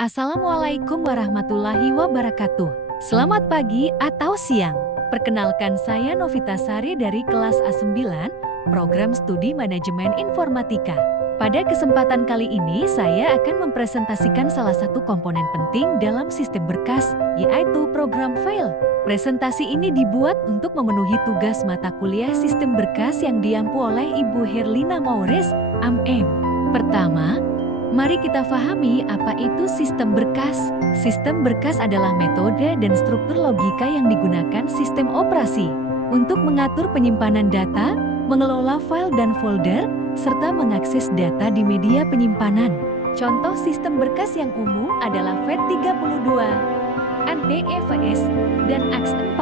Assalamualaikum warahmatullahi wabarakatuh. Selamat pagi atau siang. Perkenalkan, saya Novitasari dari kelas A9, Program Studi Manajemen Informatika. Pada kesempatan kali ini saya akan mempresentasikan salah satu komponen penting dalam sistem berkas, yaitu program file. Presentasi ini dibuat untuk memenuhi tugas mata kuliah sistem berkas yang diampu oleh Ibu Herlina Maures, AM. Pertama, mari kita pahami apa itu sistem berkas. Sistem berkas adalah metode dan struktur logika yang digunakan sistem operasi untuk mengatur penyimpanan data, mengelola file dan folder, serta mengakses data di media penyimpanan. Contoh sistem berkas yang umum adalah FAT32, ANTEVS, dan AX4.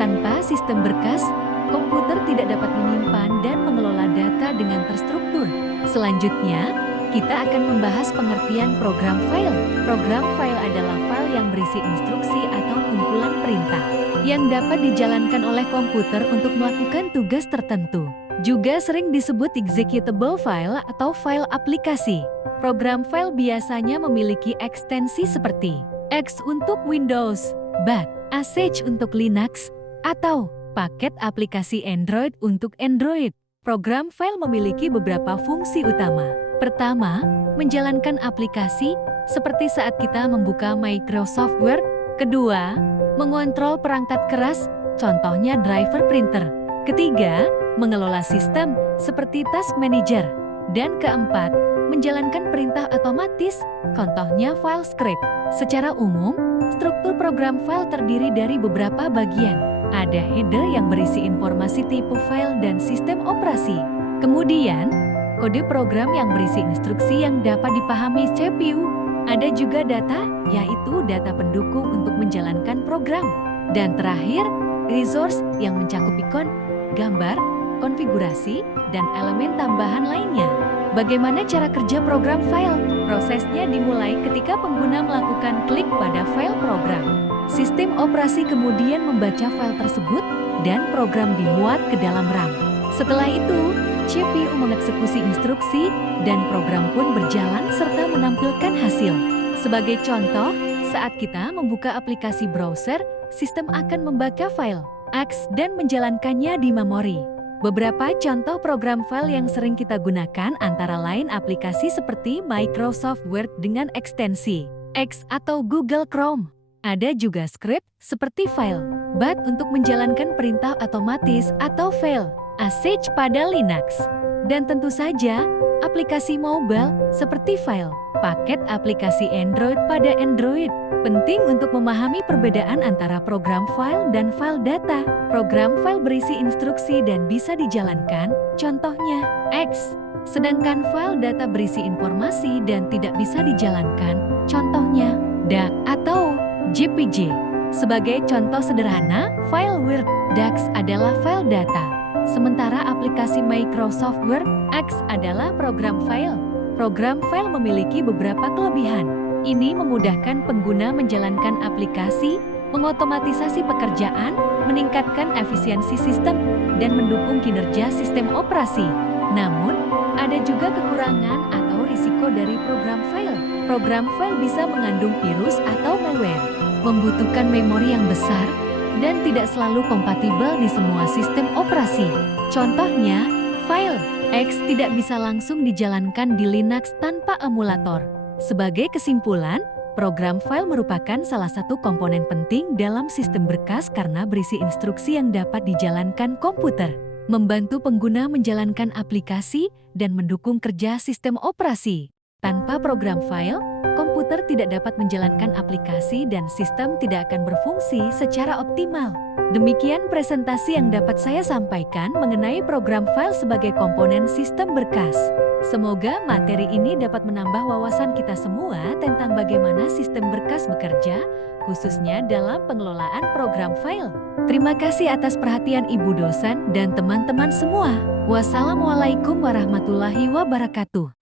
Tanpa sistem berkas, komputer tidak dapat menyimpan dan mengelola data dengan terstruktur. Selanjutnya, kita akan membahas pengertian program file. Program file adalah file yang berisi instruksi atau kumpulan perintah yang dapat dijalankan oleh komputer untuk melakukan tugas tertentu. Juga sering disebut executable file atau file aplikasi. Program file biasanya memiliki ekstensi seperti X untuk Windows, BAT, ASH untuk Linux, atau paket aplikasi Android untuk Android. Program file memiliki beberapa fungsi utama. Pertama, menjalankan aplikasi seperti saat kita membuka Microsoft Word. Kedua, mengontrol perangkat keras, contohnya driver printer. Ketiga, mengelola sistem seperti task manager. Dan keempat, menjalankan perintah otomatis, contohnya file script. Secara umum, struktur program file terdiri dari beberapa bagian. Ada header yang berisi informasi tipe file dan sistem operasi. Kemudian, kode program yang berisi instruksi yang dapat dipahami CPU. Ada juga data, yaitu data pendukung untuk menjalankan program. Dan terakhir, resource yang mencakup ikon, gambar, konfigurasi, dan elemen tambahan lainnya. Bagaimana cara kerja program file? Prosesnya dimulai ketika pengguna melakukan klik pada file program. Sistem operasi kemudian membaca file tersebut dan program dimuat ke dalam RAM. Setelah itu, CPU mengeksekusi instruksi dan program pun berjalan serta menampilkan hasil. Sebagai contoh, saat kita membuka aplikasi browser, sistem akan membaca file X dan menjalankannya di memori. Beberapa contoh program file yang sering kita gunakan antara lain aplikasi seperti Microsoft Word dengan ekstensi X atau Google Chrome. Ada juga script seperti file BAT untuk menjalankan perintah otomatis atau file ASH pada Linux. Dan tentu saja, aplikasi mobile seperti file, paket aplikasi Android pada Android. Penting untuk memahami perbedaan antara program file dan file data. Program file berisi instruksi dan bisa dijalankan, contohnya X. Sedangkan file data berisi informasi dan tidak bisa dijalankan, contohnya DAX atau JPG. Sebagai contoh sederhana, file Word, DAX adalah file data. Sementara aplikasi Microsoft Word, X adalah program file. Program file memiliki beberapa kelebihan. Ini memudahkan pengguna menjalankan aplikasi, mengotomatisasi pekerjaan, meningkatkan efisiensi sistem, dan mendukung kinerja sistem operasi. Namun, ada juga kekurangan atau risiko dari program file. Program file bisa mengandung virus atau malware, membutuhkan memori yang besar, dan tidak selalu kompatibel di semua sistem operasi. Contohnya, file X tidak bisa langsung dijalankan di Linux tanpa emulator. Sebagai kesimpulan, program file merupakan salah satu komponen penting dalam sistem berkas karena berisi instruksi yang dapat dijalankan komputer, membantu pengguna menjalankan aplikasi, dan mendukung kerja sistem operasi. Tanpa program file, komputer tidak dapat menjalankan aplikasi dan sistem tidak akan berfungsi secara optimal. Demikian presentasi yang dapat saya sampaikan mengenai program file sebagai komponen sistem berkas. Semoga materi ini dapat menambah wawasan kita semua tentang bagaimana sistem berkas bekerja, khususnya dalam pengelolaan program file. Terima kasih atas perhatian Ibu dosen dan teman-teman semua. Wassalamualaikum warahmatullahi wabarakatuh.